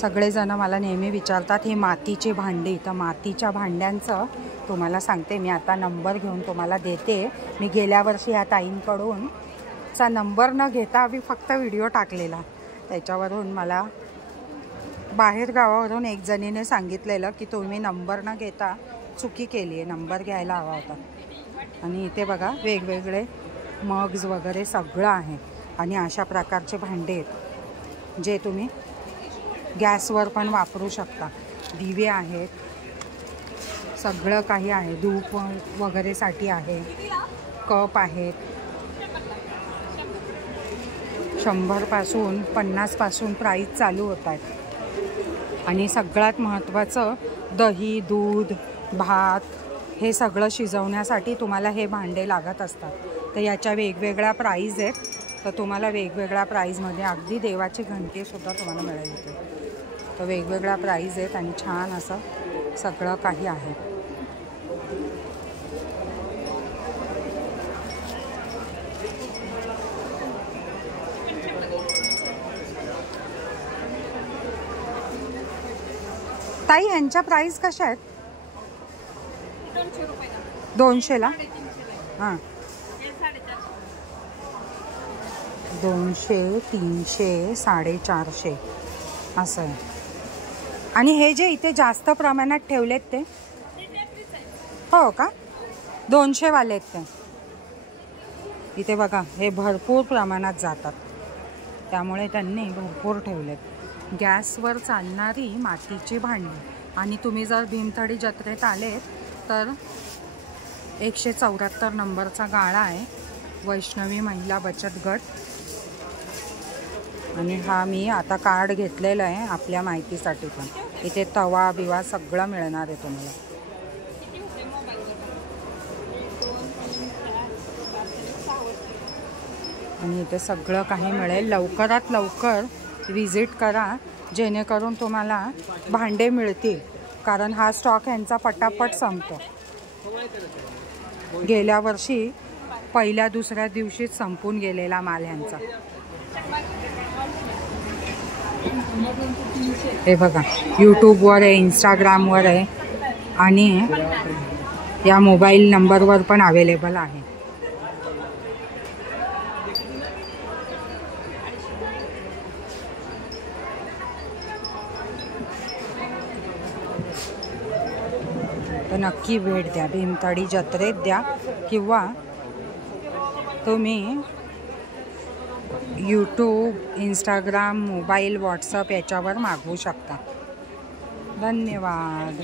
सगळेजण मला नेहमी विचारतात ही मातीची भांडी, तर मातीच्या भांड्यांचं तुम्हाला सांगते मी आता नंबर घेऊन तुम्हाला देते। मी गेल्या वर्षी या ताईंकडून चा नंबर न घेता मी फक्त व्हिडिओ टाकलेला, त्याच्यावरून मला बाहेर गावावरून एक जणीने सांगितलेलं की तुम्ही नंबर न घेता चुकी केली आहे, नंबर घ्यायला हवा होता। आणि इथे बघा वेगवेगळे मग्स वगैरे सगळं आहे आणि अशा प्रकारचे भांडे आहेत जे तुम्ही गॅसवर पण वापरू शकता। दिवे आहेत, सगळं काही आहे, धूप वगैरे साठी आहे, कप आहेत। 100 पासून 50 पासून प्राइस चालू होत आहेत। आणि सगळ्यात महत्त्वाचं दही, दूध, भात हे सगळं शिजवण्यासाठी तुम्हाला हे भांडे लागत असतात। तर याच्या वेगवेगळ्या प्राइस आहेत, तर तुम्हाला वेगवेगळ्या प्राइसमध्ये अगदी देवाची घंटी सुद्धा तुम्हाला मिळेल इथे। तर वेगवेगळ्या प्राइस आहेत आणि छान असं सगळं काही आहे। ताई यांच्या प्राइस कशा आहेत? 200 रुपये 200 ला? हां, 200, 300, 450 असं आहे। आणि हे जे इथे जास्त प्रमाणात ठेवलेत ते हो का? 200 वाले आहेत ते इथे बघा, हे भरपूर प्रमाणात जातात त्यामुळे त्यांनी भरपूर ठेवलेत। गॅसवर चालणारी मातीची भांडी। आणि तुम्ही जर भीमथडी जत्रेत आलेत तर 174 नंबरचा गाळा आहे, वैष्णवी महिला बचत गट। आणि हा मी आता कार्ड घेतलेला आहे आपल्या माहितीसाठी पण। इथे तवा बिवा सगळं मिळणार आहे तुम्हाला। आणि इथे सगळं काही मिळेल। लवकरात लवकर विजिट करा जेणेकरून तुम्हाला भांडे मिळतील, कारण हा स्टॉक यांचा पटापट संपतो। गेल्या वर्षी पहिल्या दुसऱ्या दिवशीच संपून गेलेला माल यांचा। हे बघा यूट्यूबवर आहे, इंस्टाग्रामवर आहे आणि या मोबाईल नंबरवर पण अवेलेबल आहे। तर नक्की भेट द्या, भीमथडी जत्रेत द्या किंवा तुम्ही यूट्यूब, इंस्टाग्राम, मोबाईल, व्हॉट्सअप याच्यावर मागवू शकता। धन्यवाद।